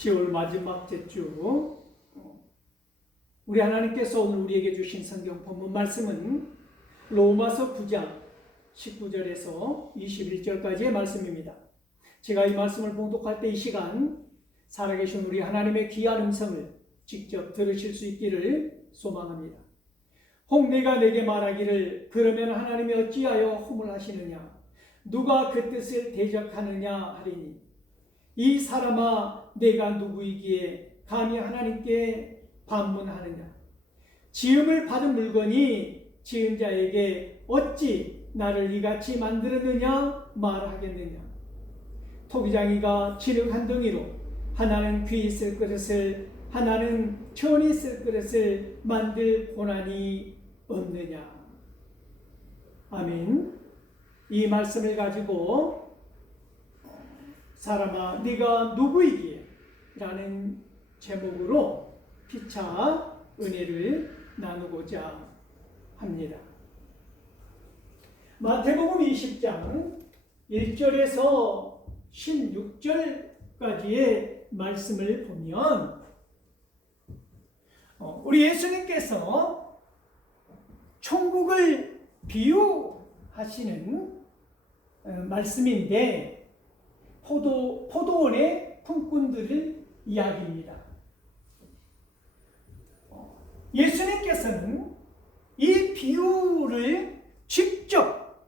10월 마지막째 주 우리 하나님께서 오늘 우리에게 주신 성경 본문 말씀은 로마서 9장 19절에서 21절까지의 말씀입니다. 제가 이 말씀을 봉독할 때 이 시간 살아계신 우리 하나님의 귀한 음성을 직접 들으실 수 있기를 소망합니다. 혹 내가 내게 말하기를 그러면 하나님이 어찌하여 허물하시느냐 누가 그 뜻을 대적하느냐 하리니 이 사람아 내가 누구이기에 감히 하나님께 반문하느냐 지음을 받은 물건이 지은 자에게 어찌 나를 이같이 만들었느냐 말하겠느냐 토기장이가 진흙 한 덩이로 하나는 귀 있을 그릇을 하나는 천이 있을 그릇을 만들 고난이 없느냐. 아멘. 이 말씀을 가지고 사람아 네가 누구이기에 라는 제목으로 피차 은혜를 나누고자 합니다. 마태복음 20장 1절에서 16절까지의 말씀을 보면 우리 예수님께서 천국을 비유하시는 말씀인데 포도원의 품꾼들을 이야기합니다. 예수님께서는 이 비유를 직접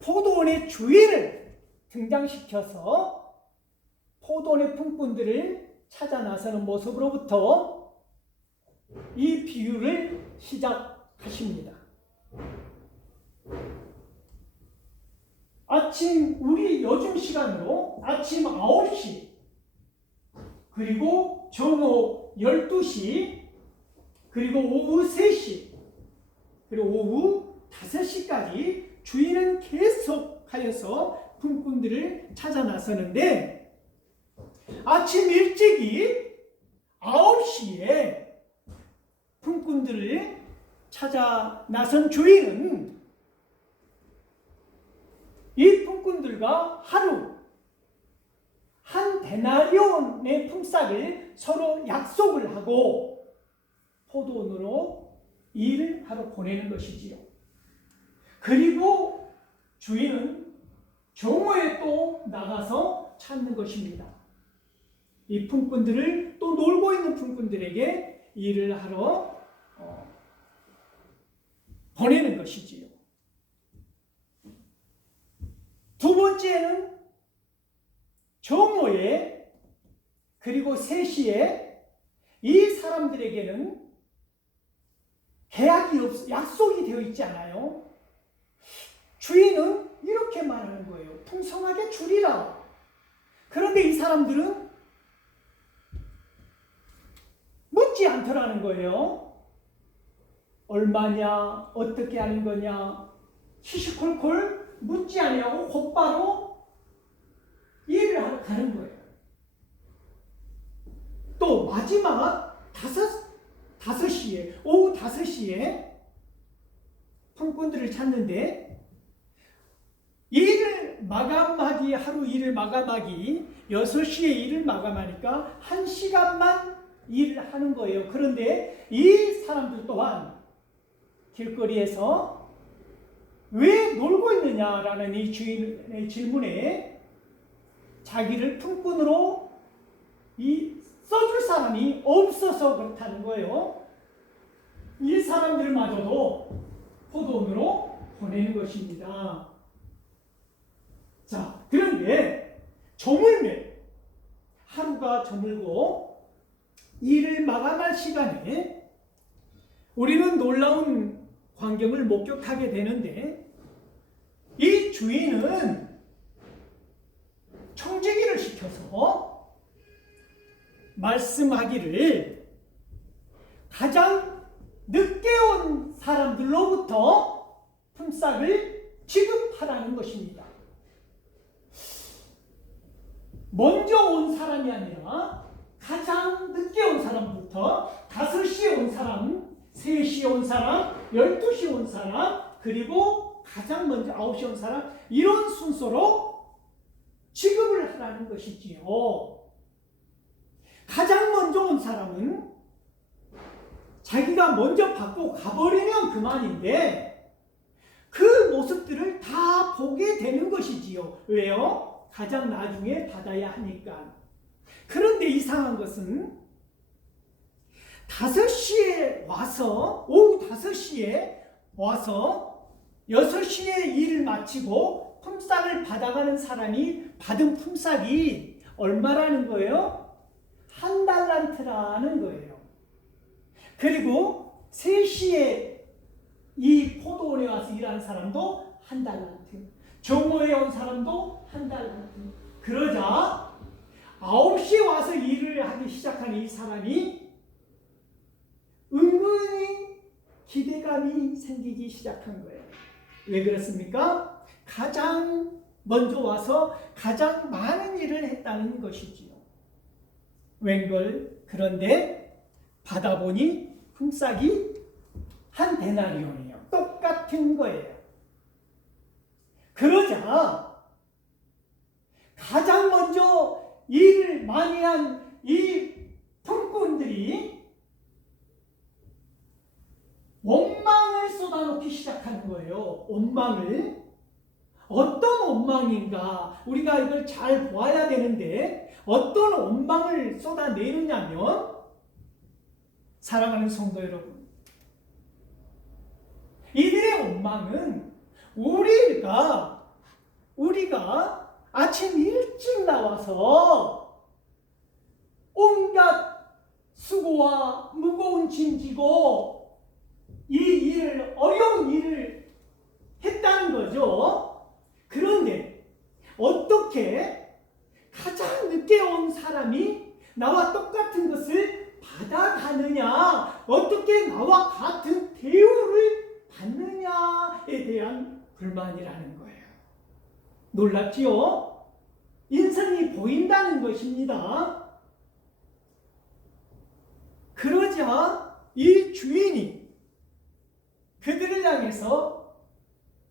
포도원의 주인을 등장시켜서 포도원의 품꾼들을 찾아 나서는 모습으로부터 이 비유를 시작하십니다. 우리 요즘 시간으로 아침 9시 그리고 정오 12시 그리고 오후 3시 그리고 오후 5시까지 주인은 계속하여서 품꾼들을 찾아 나서는데 아침 일찍이 9시에 품꾼들을 찾아 나선 주인은 이 품꾼들과 하루 한 데나리온의 품삯을 서로 약속을 하고 포도원으로 일을 하러 보내는 것이지요. 그리고 주인은 정오에 또 나가서 찾는 것입니다. 이 품꾼들을 또 놀고 있는 품꾼들에게 일을 하러 보내는 것이지요. 두 번째는 정오에 그리고 3시에 이 사람들에게는 계약이 약속이 되어 있지 않아요. 주인은 이렇게 말하는 거예요. 풍성하게 주리라. 그런데 이 사람들은 묻지 않더라는 거예요. 얼마냐, 어떻게 하는 거냐, 시시콜콜 묻지 않냐고 곧바로 일을 하러 가는 거예요. 또 마지막 5시에, 오후 5시에 품꾼들을 찾는데 일을 마감하기, 하루 일을 마감하기 6시에 일을 마감하니까 1시간만 일을 하는 거예요. 그런데 이 사람들 또한 길거리에서 왜 놀고 있느냐라는 이 주인의 질문에 자기를 품꾼으로 써줄 사람이 없어서 그렇다는 거예요. 이 사람들마저도 포도원으로 보내는 것입니다. 자, 그런데 저물매 하루가 저물고 일을 마감할 시간에 우리는 놀라운 광경을 목격하게 되는데 이 주인은 청지기를 시켜서 말씀하기를 가장 늦게 온 사람들로부터 품삯을 지급하라는 것입니다. 먼저 온 사람이 아니라 가장 늦게 온 사람부터 5시에 온 사람, 3시에 온 사람, 12시에 온 사람, 그리고 가장 먼저 9시에 온 사람, 이런 순서로 지급을 하라는 것이지요. 가장 먼저 온 사람은 자기가 먼저 받고 가버리면 그만인데 그 모습들을 다 보게 되는 것이지요. 왜요? 가장 나중에 받아야 하니까. 그런데 이상한 것은 5시에 와서, 오후 5시에 와서 6시에 일을 마치고 품삯을 받아가는 사람이 받은 품삯이 얼마라는 거예요? 1달란트라는 거예요. 그리고 3시에 이 포도원에 와서 일하는 사람도 1달란트, 정오에 온 사람도 1달란트. 그러자 9시에 와서 일을 하기 시작한 이 사람이 은근히 기대감이 생기기 시작한 거예요. 왜 그렇습니까? 가장 먼저 와서 가장 많은 일을 했다는 것이지요. 웬걸, 그런데 받아보니 품삯이 1데나리온이에요. 똑같은 거예요. 그러자 가장 먼저 일을 많이 한 이 품꾼들이 원망을 쏟아놓기 시작하는 거예요. 원망을. 어떤 원망인가? 우리가 이걸 잘 보아야 되는데 어떤 원망을 쏟아내느냐면, 사랑하는 성도 여러분, 이들의 원망은 우리가 아침 일찍 나와서 온갖 수고와 무거운 짐 지고 이 일을, 어려운 일을 했다는 거죠. 그런데 어떻게 가장 늦게 온 사람이 나와 똑같은 것을 받아가느냐, 어떻게 나와 같은 대우를 받느냐에 대한 불만이라는 거예요. 놀랍지요? 인성이 보인다는 것입니다. 그러자 이 주인이 그들을 향해서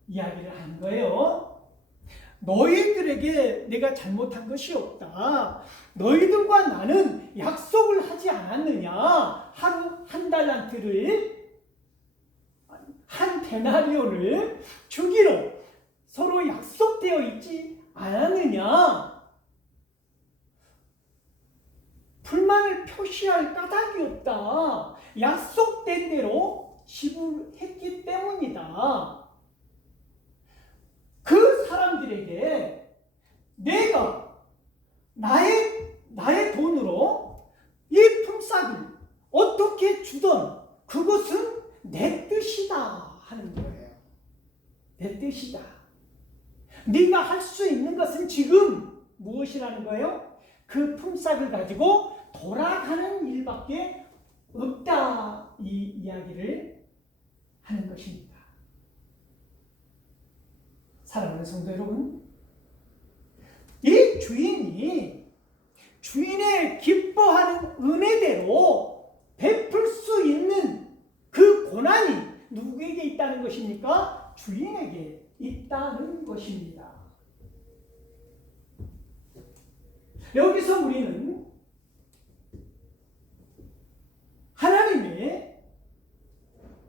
이야기를 한 거예요. 너희들에게 내가 잘못한 것이 없다. 너희들과 나는 약속을 하지 않았느냐? 하루 1달란트를, 1데나리온을 주기로 서로 약속되어 있지 않았느냐? 불만을 표시할 까닭이 없다. 약속된 대로 지불했기 때문이다. 그 사람들에게 내가 나의 돈으로 이 품삯을 어떻게 주던 그것은 내 뜻이다 하는 거예요. 내 뜻이다. 네가 할 수 있는 것은 지금 무엇이라는 거예요? 그 품삯을 가지고 돌아가는 일밖에 없다, 이 이야기를 하는 것입니다. 사랑하는 성도 여러분, 이 주인의 기뻐하는 은혜대로 베풀 수 있는 그 권한이 누구에게 있다는 것입니까? 주인에게 있다는 것입니다. 여기서 우리는 하나님의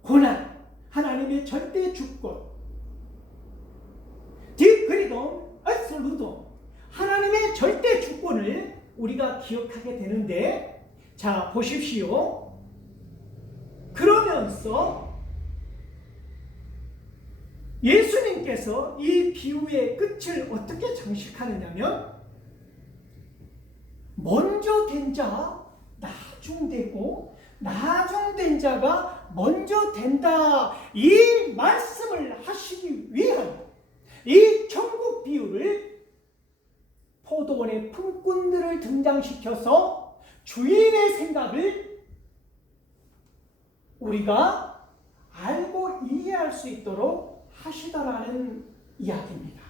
권한, 하나님의 절대 주권, 디크리돔, absolutum, 하나님의 절대 주권을 우리가 기억하게 되는데, 자 보십시오. 그러면서 예수님께서 이 비유의 끝을 어떻게 장식하느냐면, 먼저 된 자 나중되고 나중된 자가 먼저 된다, 이 말씀을 하시기 위한 이 천국 비유를 포도원의 품꾼들을 등장시켜서 주인의 생각을 우리가 알고 이해할 수 있도록 하시더라는 이야기입니다.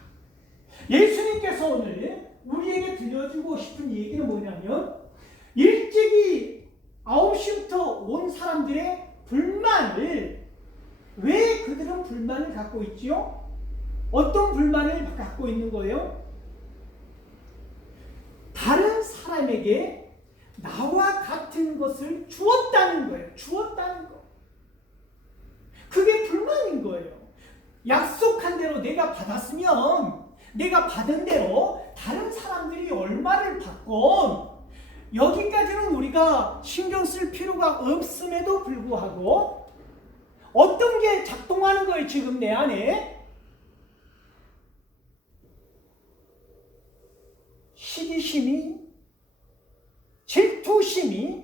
예수님께서 오늘 우리에게 들려주고 싶은 얘기는 뭐냐면, 일찍이 9시부터 온 사람들의 불만을, 왜 그들은 불만을 갖고 있지요? 어떤 불만을 갖고 있는 거예요? 다른 사람에게 나와 같은 것을 주었다는 거예요. 주었다는 거. 그게 불만인 거예요. 약속한 대로 내가 받았으면 내가 받은 대로 다른 사람들이 얼마를 받건 여기까지는 우리가 신경 쓸 필요가 없음에도 불구하고 어떤 게 작동하는 거예요, 지금 내 안에? 시기심이, 질투심이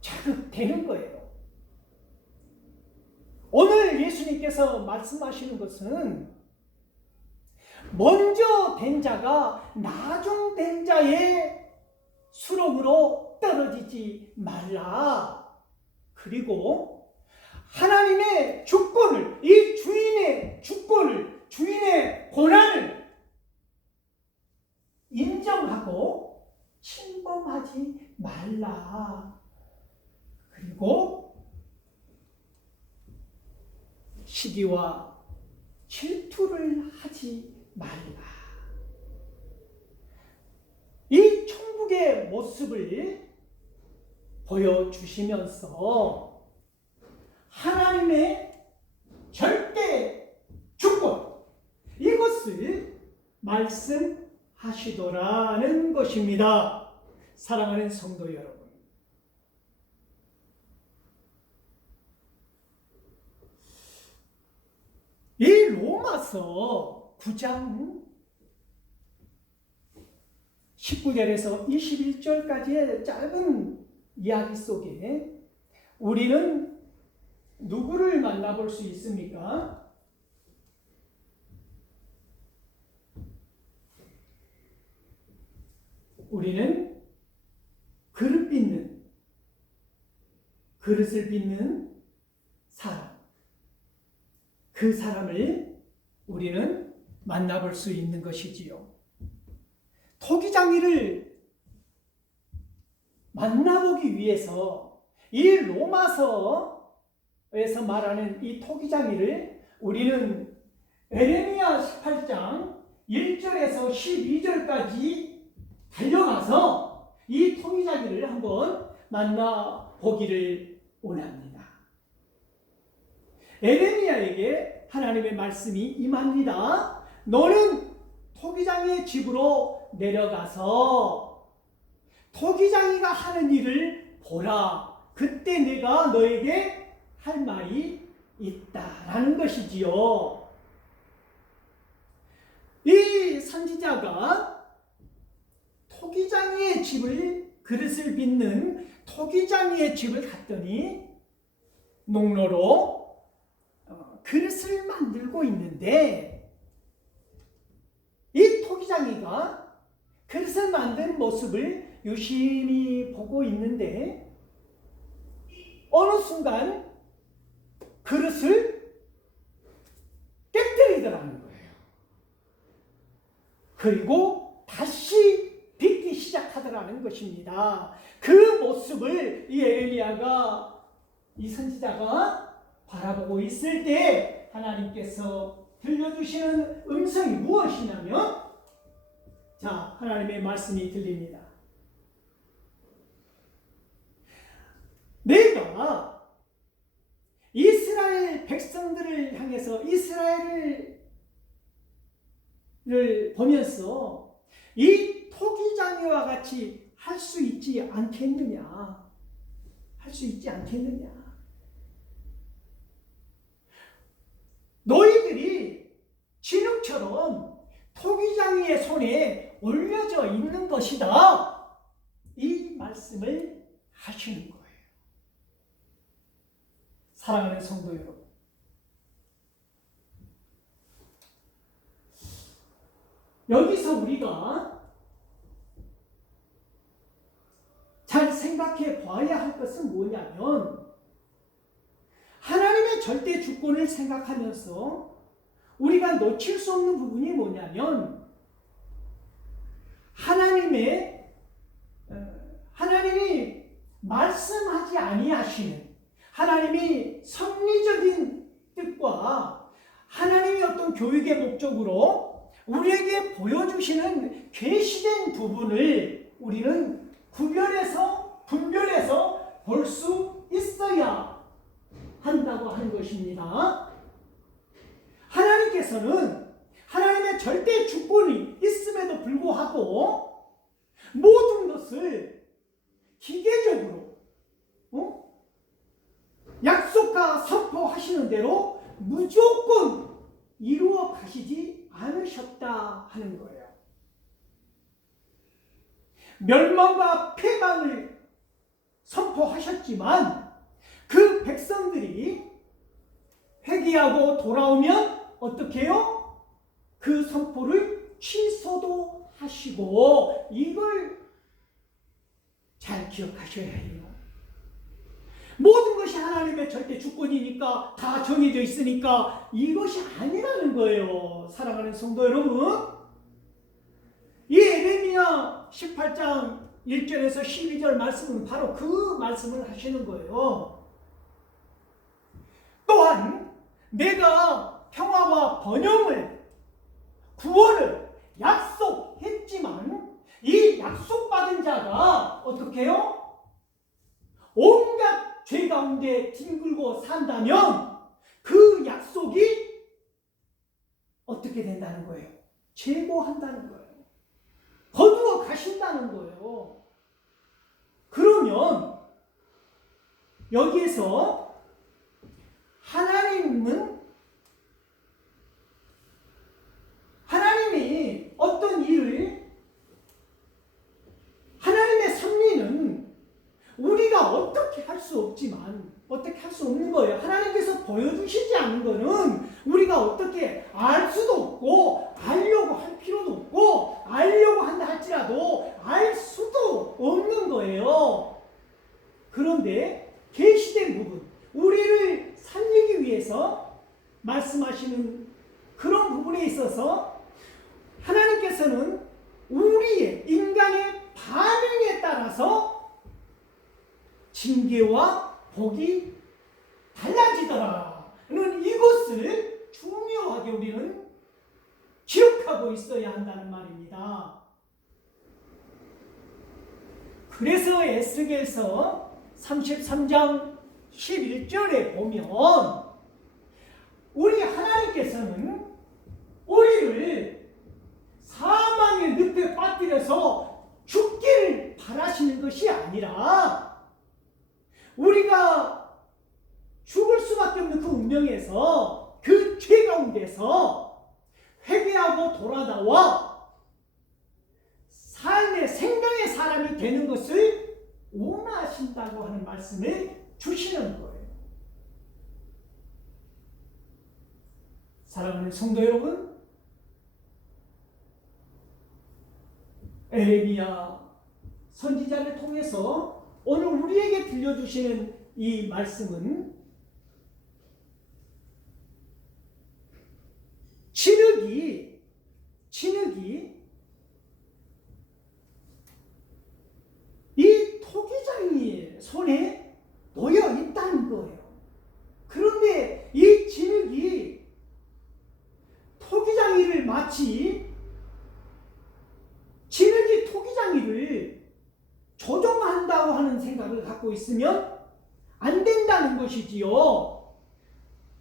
자극되는 거예요. 오늘 예수님께서 말씀하시는 것은 먼저 된 자가 나중 된 자의 수록으로 떨어지지 말라. 그리고 하나님의 주권을, 이 주인의 주권을, 주인의 권한을 인정하고 침범하지 말라. 그리고 시기와 질투를 하지 말라. 이 천국의 모습을 보여주시면서 하나님의 절대 주권, 이것을 말씀하시더라는 것입니다. 사랑하는 성도 여러분, 이 로마서 9장 19절에서 21절까지의 짧은 이야기 속에 우리는 누구를 만나볼 수 있습니까? 우리는 그릇을 빚는 사람, 그 사람을 우리는 만나볼 수 있는 것이지요. 토기장이를 만나보기 위해서 이 로마서에서 말하는 이 토기장이를 우리는 에레미야 18장 1절에서 12절까지 달려가서 이 토기장이를 한번 만나보기를 원합니다. 에레미야에게 하나님의 말씀이 임합니다. 너는 토기장이의 집으로 내려가서 토기장이가 하는 일을 보라. 그때 내가 너에게 할 말이 있다라는 것이지요. 이 선지자가 토기장이의 집을, 그릇을 빚는 토기장이의 집을 갔더니 농로로 그릇을 만들고 있는데 이 토기장이가 그릇을 만든 모습을 유심히 보고 있는데 어느 순간 그릇을 깨뜨리더라는 거예요. 그리고 다시 빚기 시작하더라는 것입니다. 그 모습을 이 에레미야가, 이 선지자가 바라보고 있을 때 하나님께서 들려주시는 음성이 무엇이냐면, 자, 하나님의 말씀이 들립니다. 내가 이스라엘 백성들을 향해서 이스라엘을 보면서 이 토기장이와 같이 할 수 있지 않겠느냐? 할 수 있지 않겠느냐? 너희들이 진흙처럼 토기장이의 손에 올려져 있는 것이다. 이 말씀을 하시는 거예요. 사랑하는 성도 여러분, 여기서 우리가 잘 생각해 봐야 할 것은 뭐냐면, 하나님의 절대 주권을 생각하면서 우리가 놓칠 수 없는 부분이 뭐냐면, 하나님이 말씀하지 아니하시는, 하나님이 섭리적인 뜻과 하나님의 어떤 교육의 목적으로 우리에게 보여주시는 계시된 부분을 우리는 구별해서 분별해서 볼 수 있어야 한다고 하는 것입니다. 하나님께서는 하나님의 절대 주권이 있음에도 불구하고 모든 것을 기계적으로 약속과 선포하시는 대로 무조건 이루어 가시지 않으셨다 하는 거예요. 멸망과 패망을 선포하셨지만 그 백성들이 회개하고 돌아오면 어떻게 해요? 그 선포를 취소도 하시고, 이걸 잘 기억하셔야 해요. 모든 것이 하나님의 절대 주권이니까, 다 정해져 있으니까 이것이 아니라는 거예요. 사랑하는 성도 여러분, 이 예레미야 18장 1절에서 12절 말씀은 바로 그 말씀을 하시는 거예요. 또한 내가 평화와 번영을, 구원을 약속했지만 이 약속받은 자가 어떻게 해요? 온갖 죄 가운데 뒹굴고 산다면 그 약속이 어떻게 된다는 거예요? 제거한다는 거예요. 거두어 가신다는 거예요. 그러면 여기에서 하나님이 어떤 일을, 하나님의 섭리는 우리가 어떻게 할 수 없지만, 어떻게 할 수 없는 거예요. 하나님께서 보여주시지 않는 거는 우리가 어떻게 알 수도 없고, 알려고 할 필요도 없고, 알려고 한다 할지라도 알 수도 없는 거예요. 그런데 계시된 부분, 우리를 살리기 위해서 말씀하시는 그런 부분에 있어서 하나님께서는 우리의 인간의 반응에 따라서 징계와 복이 달라지더라는 이것을 중요하게 우리는 기억하고 있어야 한다는 말입니다. 그래서 에스겔서 33장 11절에 보면 우리 하나님께서는 우리를 사망의 늪에 빠뜨려서 죽기를 바라시는 것이 아니라 우리가 죽을 수밖에 없는 그 운명에서, 그 죄 가운데서 회개하고 돌아나와 삶의 생명의 사람이 되는 것을 원하신다고 하는 말씀을 주시는 거예요. 사랑하는 성도 여러분, 에레미야 선지자를 통해서 오늘 우리에게 들려주시는 이 말씀은 진흙이 이 토기장이 손에 놓여 있다는 거예요. 그런데 이 진흙이 토기장이를 마치 진흙이 토기장이를 조종한다고 하는 생각을 갖고 있으면 안 된다는 것이지요.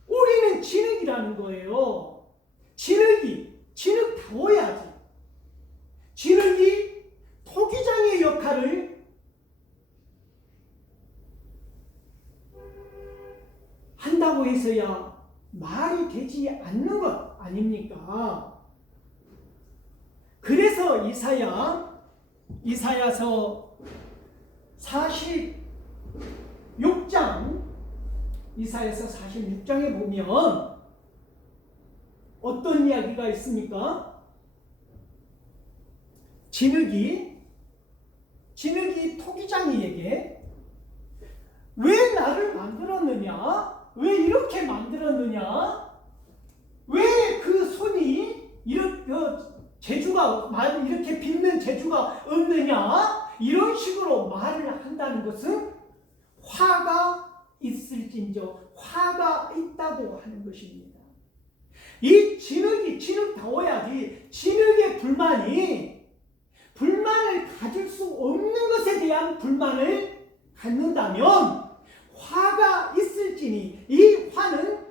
우리는 진흙이라는 거예요. 진흙다워야지. 진흙이 토기장의 역할을 한다고 해서야 말이 되지 않는 것 아닙니까? 그래서 이사야서 46장에 보면 어떤 이야기가 있습니까? 진흙이 토기장이에게 왜 나를 만들었느냐? 왜 이렇게 만들었느냐? 왜 그 손이 이렇게 빚는 재주가 없느냐? 이런 식으로 말을 한다는 것은 화가 있을진저 화가 있다고 하는 것입니다. 이 진흙다워야지. 진흙의 불만을 가질 수 없는 것에 대한 불만을 갖는다면 화가 있을지니 이 화는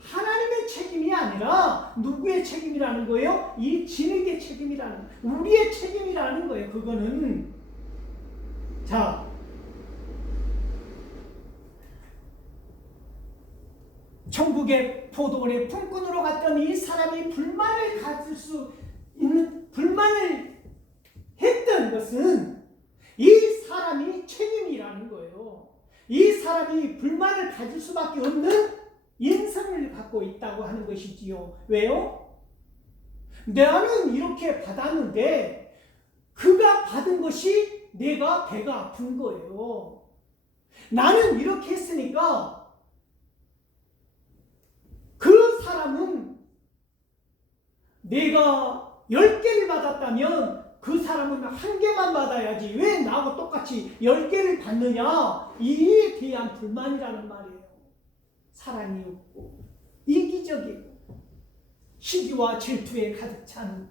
하나님의 책임이 아니라 누구의 책임이라는 거예요? 이 진흙의 책임이라는, 우리의 책임이라는 거예요. 그거는. 자, 천국의 포도원의 품꾼으로 갔던 이 사람이 불만을 가질 수 있는, 불만을 했던 것은 이 사람이 책임이라는 거예요. 이 사람이 불만을 가질 수밖에 없는 인성을 갖고 있다고 하는 것이지요. 왜요? 나는 이렇게 받았는데 그가 받은 것이 내가 배가 아픈 거예요. 나는 이렇게 했으니까 그 사람은 내가 10개를 받았다면 그 사람은 1개만 받아야지 왜 나하고 똑같이 10개를 받느냐, 이에 대한 불만이라는 말이에요. 사랑이 없고 이기적이고 시기와 질투에 가득 찬,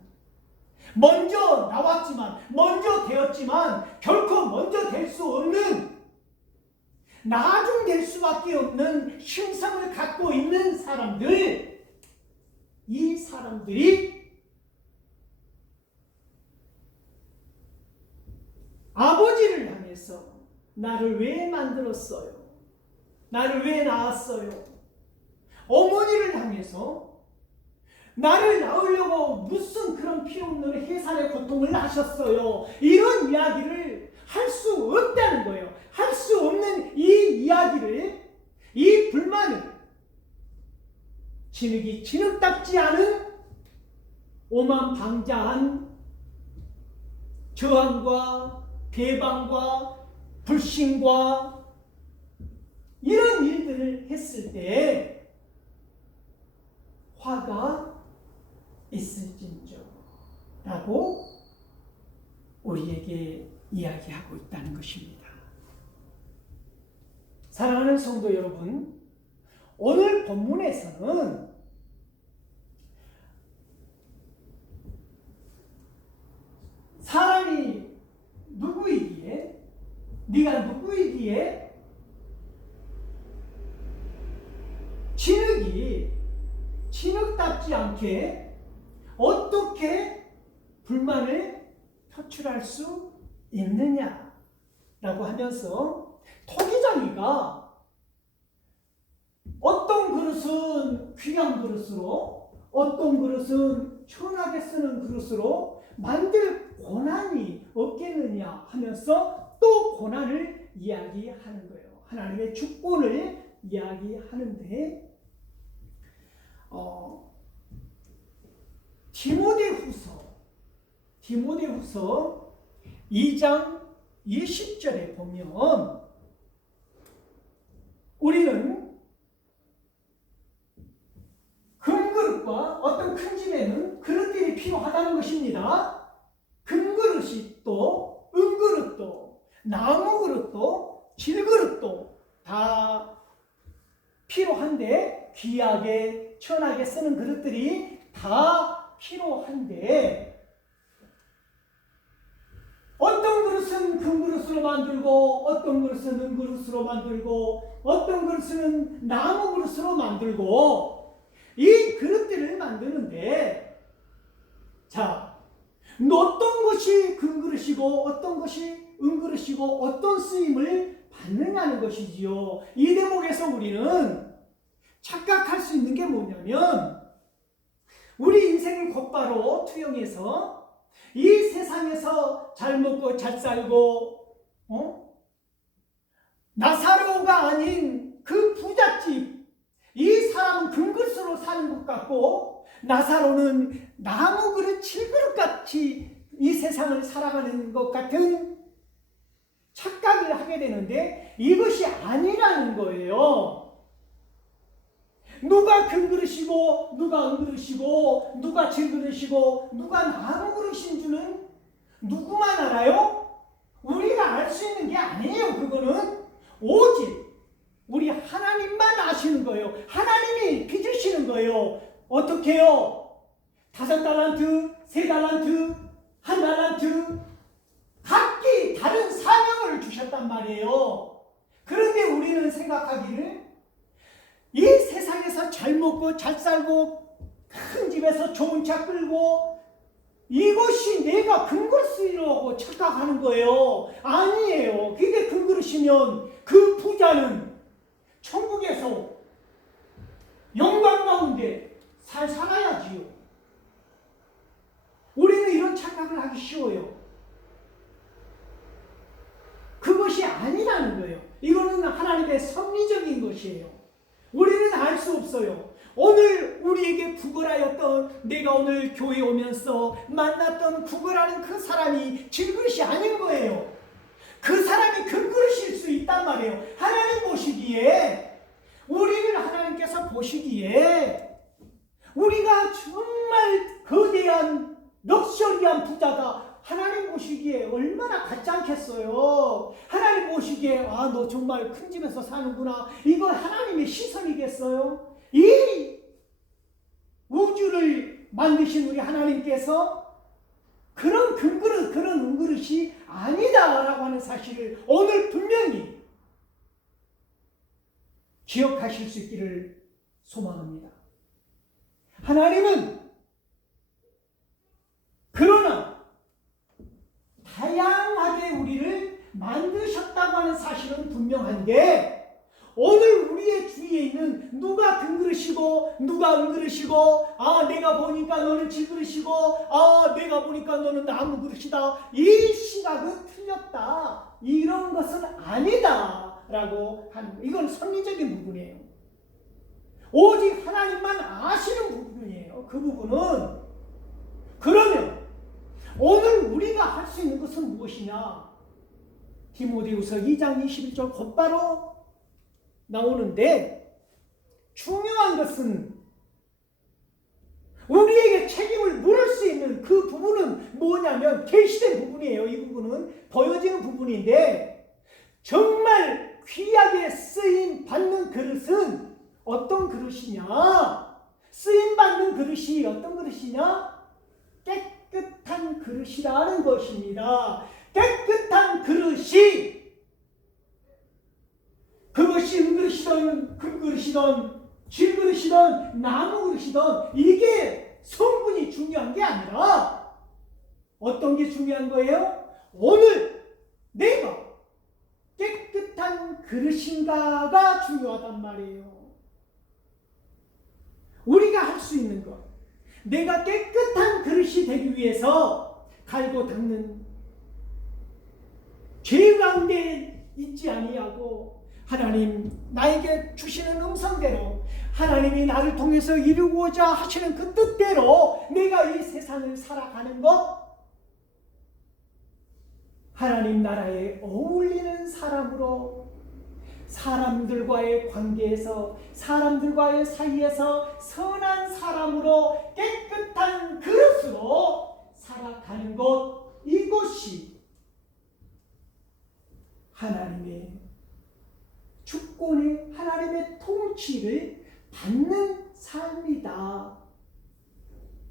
먼저 나왔지만, 먼저 되었지만 결코 먼저 될 수 없는, 나중 될 수밖에 없는 심성을 갖고 있는 사람들, 이 사람들이 아버지를 향해서 나를 왜 만들었어요? 나를 왜 낳았어요? 어머니를 향해서 나를 낳으려고 무슨 그런 필요 없는 해산의 고통을 하셨어요? 이런 이야기를 할 수 없다는 거예요. 할 수 없는 이 이야기를, 이 불만을 진흙이 진흙답지 않은 오만방자한 저항과 배반과 불신과 이런 일들을 했을 때 화가 있을진저 라고 우리에게 이야기하고 있다는 것입니다. 사랑하는 성도 여러분, 오늘 본문에서는 사람이 누구이기에, 네가 누구이기에 진흙이 진흙답지 않게 어떻게 불만을 표출할 수 있느냐라고 하면서 토기장이가 어떤 그릇은 귀한 그릇으로, 어떤 그릇은 편하게 쓰는 그릇으로 만들 고난이 없겠느냐 하면서 또 고난을 이야기하는 거예요. 하나님의 주권을 이야기하는데, 디모데후서 2장 20절에 보면 우리는 금그릇과 어떤 큰 집에는 그릇들이 필요하다는 것입니다. 금그릇이 또 은그릇도 나무그릇도 질그릇도 다 필요한데, 귀하게 천하게 쓰는 그릇들이 다 필요한데, 어떤 그릇은 금그릇으로 만들고 어떤 그릇은 은그릇으로 만들고 어떤 그릇은 나무그릇으로 만들고 이 그릇들을 만드는데, 자, 어떤 것이 금그릇이고 어떤 것이 은그릇이고 어떤 쓰임을 받느냐는 것이지요. 이 대목에서 우리는 착각할 수 있는 게 뭐냐면, 우리 인생을 곧바로 투영해서 이 세상에서 잘 먹고 잘 살고 나사로가 아닌 그 부잣집, 이 사람은 금그릇으로 사는 것 같고 나사로는 나무그릇 질그릇같이 이 세상을 살아가는 것 같은 착각을 하게 되는데, 이것이 아니라는 거예요. 누가 금그릇이고 누가 은그릇이고 누가 질그릇이고 누가 나무그릇인 줄은 누구만 알아요? 우리가 알 수 있는 게 아니에요. 그거는 오직 우리 하나님만 아시는 거예요. 하나님이 빚으시는 거예요. 어떻게 해요? 5달란트, 3달란트, 1달란트 각기 다른 사명을 주셨단 말이에요. 생각하기를 이 세상에서 잘 먹고 잘 살고 큰 집에서 좋은 차 끌고 이것이 내가 큰것이라고 착각하는 거예요. 아니에요. 그게 큰것이면 그 부자는 천국에서 영광 가운데 살아야지요. 우리는 이런 착각을 하기 쉬워요. 그것이 아니라는 거예요. 이거는 하나님의 섭리적인 것이에요. 우리는 알 수 없어요. 오늘 우리에게 구걸하였던, 내가 오늘 교회 오면서 만났던 구걸하는 그 사람이 질그릇이 아닌 거예요. 그 사람이 금그릇일 수 있단 말이에요. 하나님 보시기에, 우리를 하나님께서 보시기에 우리가 정말 거대한 럭셔리한 부자다, 하나님 보시기에 얼마나 같지 않겠어요? 하나님 보시기에 너 정말 큰 집에서 사는구나, 이거 하나님의 시선이겠어요? 이 우주를 만드신 우리 하나님께서 그런 금그릇, 그런 은그릇이 아니다라고 하는 사실을 오늘 분명히 기억하실 수 있기를 소망합니다. 하나님은 그러나 다양하게 우리를 만드셨다고 하는 사실은 분명한데, 오늘 우리의 주위에 있는 누가 금그릇이고 누가 은그릇이고, 내가 보니까 너는 질그릇이고, 내가 보니까 너는 나무 그릇이다, 이 시각은 틀렸다, 이런 것은 아니다 라고 하는 거예요. 이건 섭리적인 부분이에요. 오직 하나님만 아시는 부분이에요. 그 부분은. 그러면 오늘 우리가 할 수 있는 것은 무엇이냐? 디모데후서 2장 21절 곧바로 나오는데, 중요한 것은 우리에게 책임을 물을 수 있는 그 부분은 뭐냐면 계시된 부분이에요. 이 부분은 보여지는 부분인데, 정말 귀하게 쓰임 받는 그릇은 어떤 그릇이냐? 쓰임 받는 그릇이 어떤 그릇이냐? 깨끗한 그릇이라는 것입니다. 깨끗한 그릇이, 그것이 은그릇이든 금그릇이든 질그릇이든 나무 그릇이든, 이게 성분이 중요한 게 아니라 어떤 게 중요한 거예요? 오늘 내가 깨끗한 그릇인가가 중요하단 말이에요. 우리가 할 수 있는 것, 내가 깨끗한 그릇이 되기 위해서 갈고 닦는 죄 가운데 있지 아니하고, 하나님 나에게 주시는 음성대로, 하나님이 나를 통해서 이루고자 하시는 그 뜻대로 내가 이 세상을 살아가는 것, 하나님 나라에 어울리는 사람으로, 사람들과의 관계에서, 사람들과의 사이에서 선한 사람으로, 깨끗한 그릇으로 살아가는 것, 이것이 하나님의 주권의, 하나님의 통치를 받는 삶이다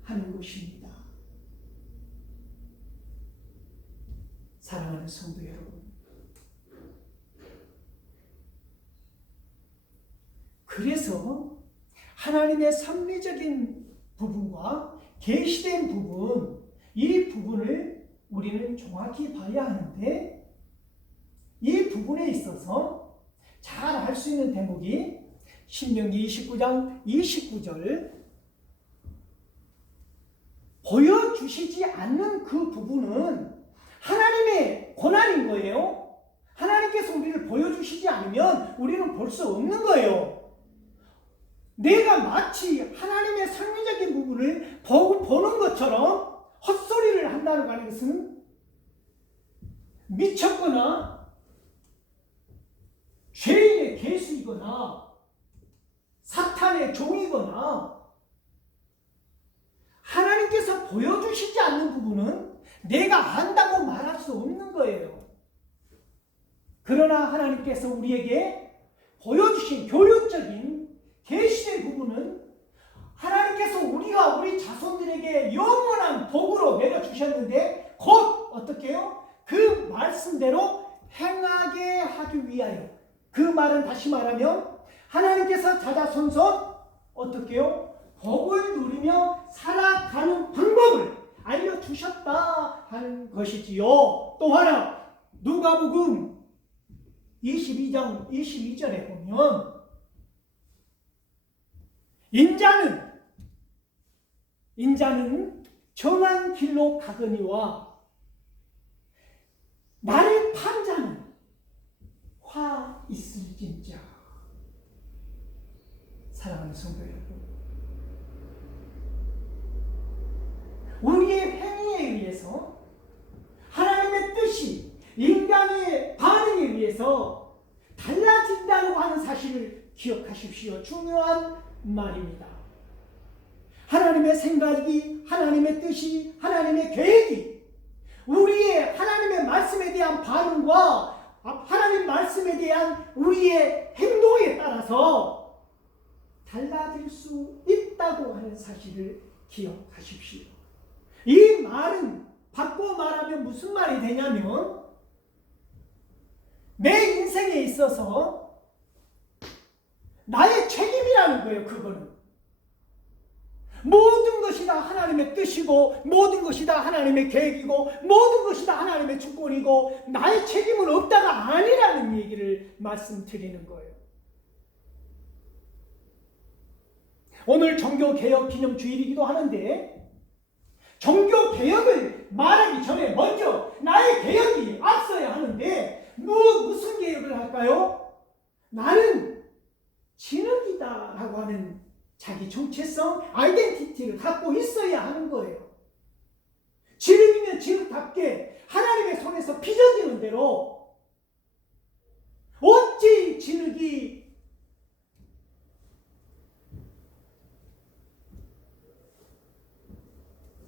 하는 것입니다. 사랑하는 성도 여러분, 그래서 하나님의 섭리적인 부분과 계시된 부분, 이 부분을 우리는 정확히 봐야 하는데, 이 부분에 있어서 잘 알 수 있는 대목이 신명기 29장 29절, 보여주시지 않는 그 부분은 하나님의 권한인 거예요. 하나님께서 우리를 보여주시지 않으면 우리는 볼 수 없는 거예요. 내가 마치 하나님의 상위적인 부분을 보는 것처럼 헛소리를 한다는 것은 미쳤거나 죄인의 개수이거나 사탄의 종이거나, 하나님께서 보여주시지 않는 부분은 내가 안다고 말할 수 없는 거예요. 그러나 하나님께서 우리에게 보여주신 교육적인 계시된 부분은, 하나님께서 우리 자손들에게 영원한 복으로 내려주셨는데, 곧 어떻게 해요? 그 말씀대로 행하게 하기 위하여, 그 말은 다시 말하면 하나님께서 자자손손 어떻게요? 복을 누리며 살아가는 방법을 알려주셨다 하는 것이지요. 또 하나 누가복음 22장 22절에 보면 인자는 정한 길로 가거니와 나를 판 자는 화 있을진자. 사랑하는 성도 여러분, 우리의 행위에 의해서 하나님의 뜻이 인간의 반응에 의해서 달라진다고 하는 사실을 기억하십시오. 중요한 말입니다. 하나님의 생각이, 하나님의 뜻이, 하나님의 계획이 우리의 하나님의 말씀에 대한 반응과 하나님 말씀에 대한 우리의 행동에 따라서 달라질 수 있다고 하는 사실을 기억하십시오. 이 말은 바꿔 말하면 무슨 말이 되냐면 내 인생에 있어서 나의 책임이라는 거예요. 그거는 모든 것이 다 하나님의 뜻이고 모든 것이 다 하나님의 계획이고 모든 것이 다 하나님의 주권이고 나의 책임은 없다가 아니라는 얘기를 말씀드리는 거예요. 오늘 종교개혁 기념주일이기도 하는데 종교개혁을 말하기 전에 먼저 나의 개혁이 앞서야 하는데 무슨 개혁을 할까요? 나는 진흙이다 라고 하는 자기 정체성, 아이덴티티를 갖고 있어야 하는 거예요. 진흙이면 진흙답게 하나님의 손에서 빚어지는 대로 어찌 진흙이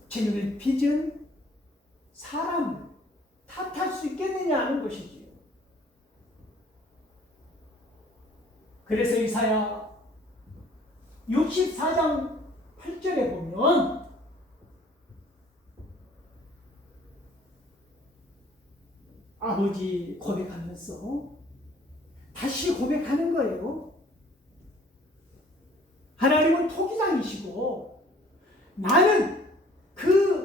진흙을 빚은 사람을 탓할 수 있겠느냐 하는 것이지요. 그래서 이사야 64장 8절에 보면 아버지 고백하면서 다시 고백하는 거예요. 하나님은 토기장이시고 나는 그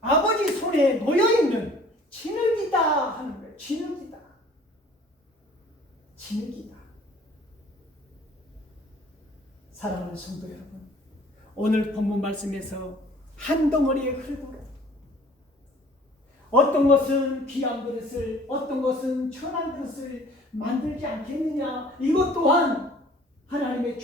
아버지 손에 놓여있는 진흙이다 하는 거예요. 진흙이다. 사랑하는 성도 여러분, 오늘 본문 말씀에서 한 덩어리의 흙으로 어떤 것은 귀한 그릇을, 어떤 것은 천한 그릇을 만들지 않겠느냐. 이것 또한 하나님의